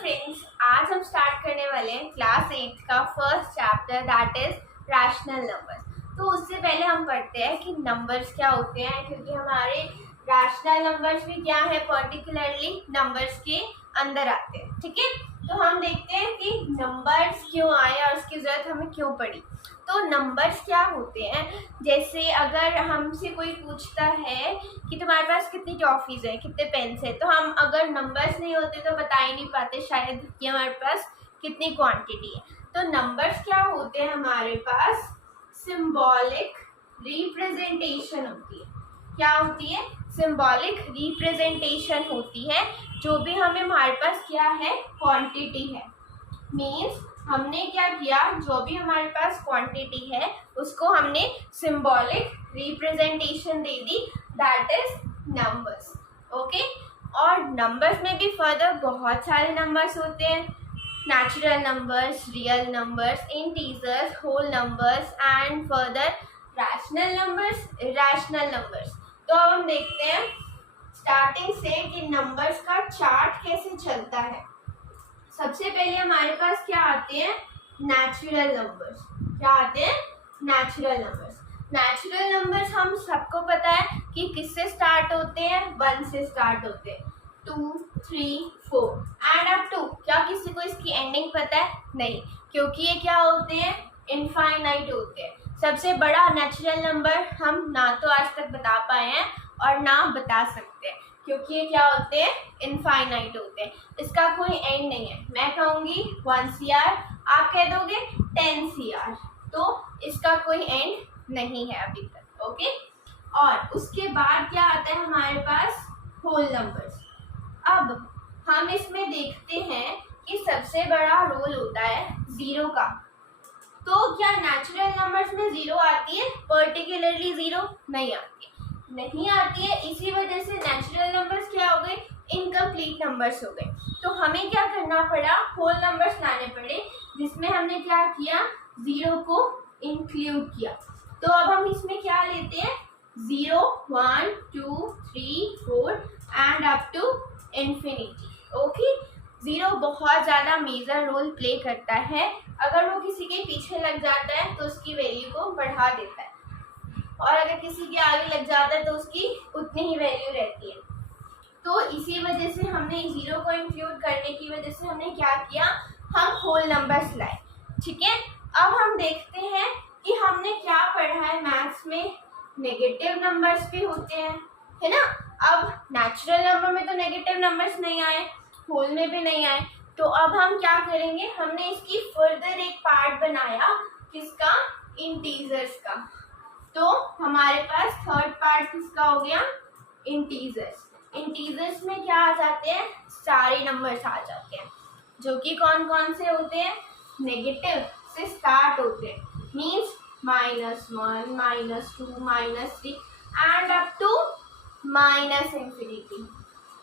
Friends, आज हम start करने वाले हैं क्लास 8 का first chapter that is rational numbers. तो उससे पहले हम पढ़ते हैं कि नंबर्स क्या होते हैं, क्योंकि हमारे रैशनल नंबर्स भी क्या है, पर्टिकुलरली नंबर्स के अंदर आते हैं। ठीक है, तो हम देखते हैं कि नंबर्स क्यों आए और उसकी ज़रूरत हमें क्यों पड़ी। तो नंबर्स क्या होते हैं, जैसे अगर हमसे कोई पूछता है कि तुम्हारे पास कितनी टॉफ़ीज़ है, कितने पेन्स है, तो हम अगर नंबर्स नहीं होते तो बता ही नहीं पाते शायद कि हमारे पास कितनी क्वांटिटी है। तो नंबर्स क्या होते हैं, हमारे पास सिंबॉलिक रिप्रेजेंटेशन होती है। क्या होती है? सिंबॉलिक रिप्रेजेंटेशन होती है। जो भी हमारे पास क्या है, क्वांटिटी है। मीन्स हमने क्या किया, जो भी हमारे पास क्वांटिटी है उसको हमने सिंबॉलिक रिप्रेजेंटेशन दे दी, दैट इज नंबर्स। ओके, और नंबर्स में भी फर्दर बहुत सारे नंबर्स होते हैं, natural numbers, real numbers, integers, whole numbers and further rational numbers, irrational numbers. तो अब हम देखते हैं स्टार्टिंग से कि नंबर्स का चार्ट कैसे चलता है। सबसे पहले हमारे पास क्या आते हैं, नेचुरल नंबर्स। क्या आते हैं? Natural numbers. नेचुरल नंबर्स हम सबको पता है कि किससे स्टार्ट होते हैं, 1 से स्टार्ट होते हैं, 2, 3, 4 एंड अप टू। क्या किसी को इसकी एंडिंग पता है? नहीं, क्योंकि ये क्या होते हैं, इनफाइनाइट होते हैं। सबसे बड़ा नेचुरल नंबर हम ना तो आज तक बता पाए हैं और ना बता सकते हैं, क्योंकि ये क्या होते हैं, इनफाइनाइट होते हैं। इसका कोई एंड नहीं है। मैं कहूँगी 1 CR, आप कह दोगे 10 CR, तो इसका कोई एंड नहीं है अभी तक। ओके, और उसके बाद क्या आता है हमारे पास, होल नंबर्स। अब हम इसमें देखते हैं कि सबसे बड़ा रोल होता है ज़ीरो का। तो क्या नेचुरल नंबर्स में ज़ीरो आती है, पर्टिकुलरली ज़ीरो? नहीं आती है, नहीं आती है। इसी वजह से नेचुरल नंबर्स क्या हो गए, इनकम्प्लीट नंबर्स हो गए। तो हमें क्या करना पड़ा, होल नंबर्स लाने पड़े, जिसमें हमने क्या किया, ज़ीरो को इंक्लूड किया। तो अब हम इसमें क्या लेते हैं, 0, 1, 2, 3, 4 and up to infinity. Okay, zero बहुत ज़्यादा मेजर रोल प्ले करता है। अगर वो किसी के पीछे लग जाता है तो उसकी वैल्यू को बढ़ा देता है, और अगर किसी के आगे लग जाता है तो उसकी उतनी ही वैल्यू रहती है। तो इसी वजह से हमने ज़ीरो को इंक्लूड करने की वजह से हमने क्या किया, हम होल नंबर्स लाए। ठीक है, अब हम देखते हैं कि हमने क्या पढ़ा है मैथ्स में, नेगेटिव नंबर्स भी होते हैं, है ना। अब नेचुरल नंबर में तो नेगेटिव नंबर्स नहीं आए, होल में भी नहीं आए, तो अब हम क्या करेंगे, हमने इसकी फर्दर एक पार्ट बनाया, किसका, इंटीजर्स का। तो हमारे पास थर्ड पार्ट किसका हो गया, इंटीजर्स। इंटीजर्स में क्या आ जाते हैं, सारे नंबर्स आ जाते हैं, जो कि कौन कौन से होते हैं, नेगेटिव से स्टार्ट होते हैं। Means -1, -2, -3 and up to -infinity.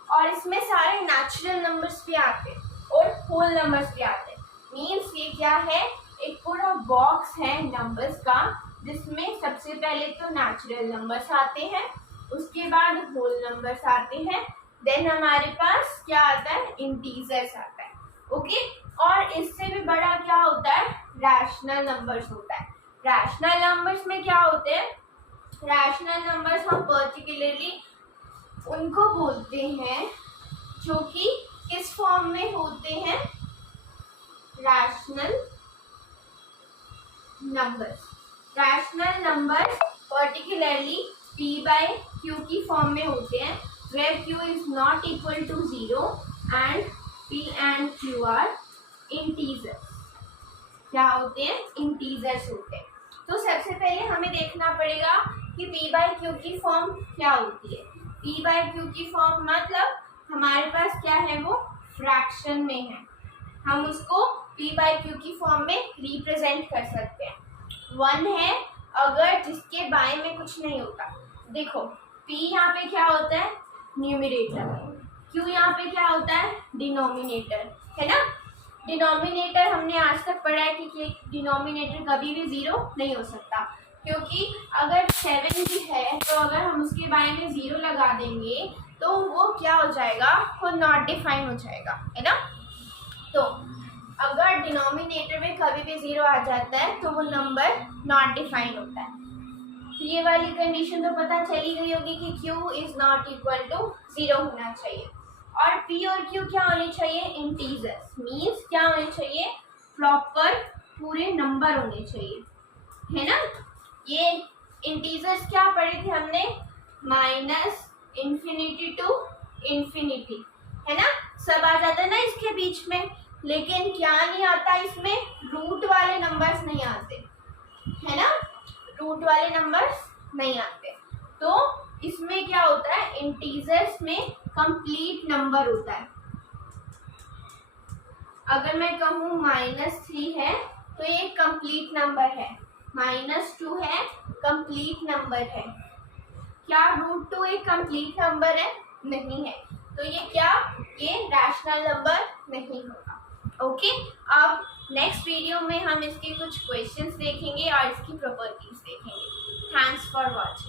और इसमें सारे नेचुरल नंबर्स भी आते हैं और होल नंबर्स भी आते हैं। मीन्स ये क्या है, एक पूरा बॉक्स है नंबर्स का, जिसमें सबसे पहले तो नेचुरल नंबर्स आते हैं, उसके बाद होल नंबर्स आते हैं, देन हमारे पास क्या आता है, इंटीजर्स आता है। ओके, और इससे भी बड़ा क्या होता है, रैशनल नंबर्स होता है। रैशनल नंबर्स में क्या होते हैं, रैशनल नंबर्स हम पर्टिकुलरली उनको बोलते हैं जो कि किस फॉर्म में होते हैं, rational numbers. Rational numbers particularly P/Q की फॉर्म में होते हैं, where Q is not equal to 0 and P and Q are integers। क्या होते हैं, इंटीजर्स होते हैं। तो सबसे पहले हमें देखना पड़ेगा कि P/Q की फॉर्म क्या होती है। P/Q की फॉर्म मतलब हमारे पास क्या है, वो फ्रैक्शन में है, हम उसको P/Q की फॉर्म में रिप्रेजेंट कर सकते हैं। 1 है अगर जिसके बाएं में कुछ नहीं होता। देखो, P यहाँ पे क्या होता है, न्यूमरेटर, Q यहाँ पे क्या होता है, डिनोमिनेटर, है ना। डिनोमिनेटर हमने आज तक पढ़ा है कि डिनोमिनेटर कभी भी 0 नहीं हो सकता, क्योंकि अगर 7 भी है तो अगर हम उसके बारे में 0 लगा देंगे तो वो क्या हो जाएगा, वो नॉट डिफाइन हो जाएगा, है ना। तो अगर डिनोमिनेटर में कभी भी 0 आ जाता है तो वो नंबर नॉट डिफाइन होता है। तो ये वाली कंडीशन तो पता चली गई होगी कि q is not equal to 0 होना चाहिए। और p और q क्या होने चाहिए? इंटीजर्स, मीन्स क्या होने चाहिए? प्रॉपर पूरे नंबर होने चाहिए, है ना। ये इंटीजर्स क्या पढ़े थे हमने? माइनस इन्फिनिटी टू इन्फिनिटी, है ना। सब आ जाता है ना इसके बीच में, लेकिन क्या नहीं आता इसमें? रूट वाले नंबर्स नहीं आते, है ना। रूट वाले नंबर्स नहीं आते। तो इसमें क्या होता है? इंटीजर्स में कंप्लीट नंबर होता है। अगर मैं कहूँ -3 है तो ये कंप्लीट नंबर है, -2 है कंप्लीट नंबर है। क्या √2 एक कंप्लीट नंबर है? नहीं है। तो ये क्या? ये रैशनल नंबर नहीं होगा। ओके, अब नेक्स्ट वीडियो में हम इसके कुछ क्वेश्चंस देखेंगे और इसकी प्रॉपर्टीज देखेंगे। Thanks for watching.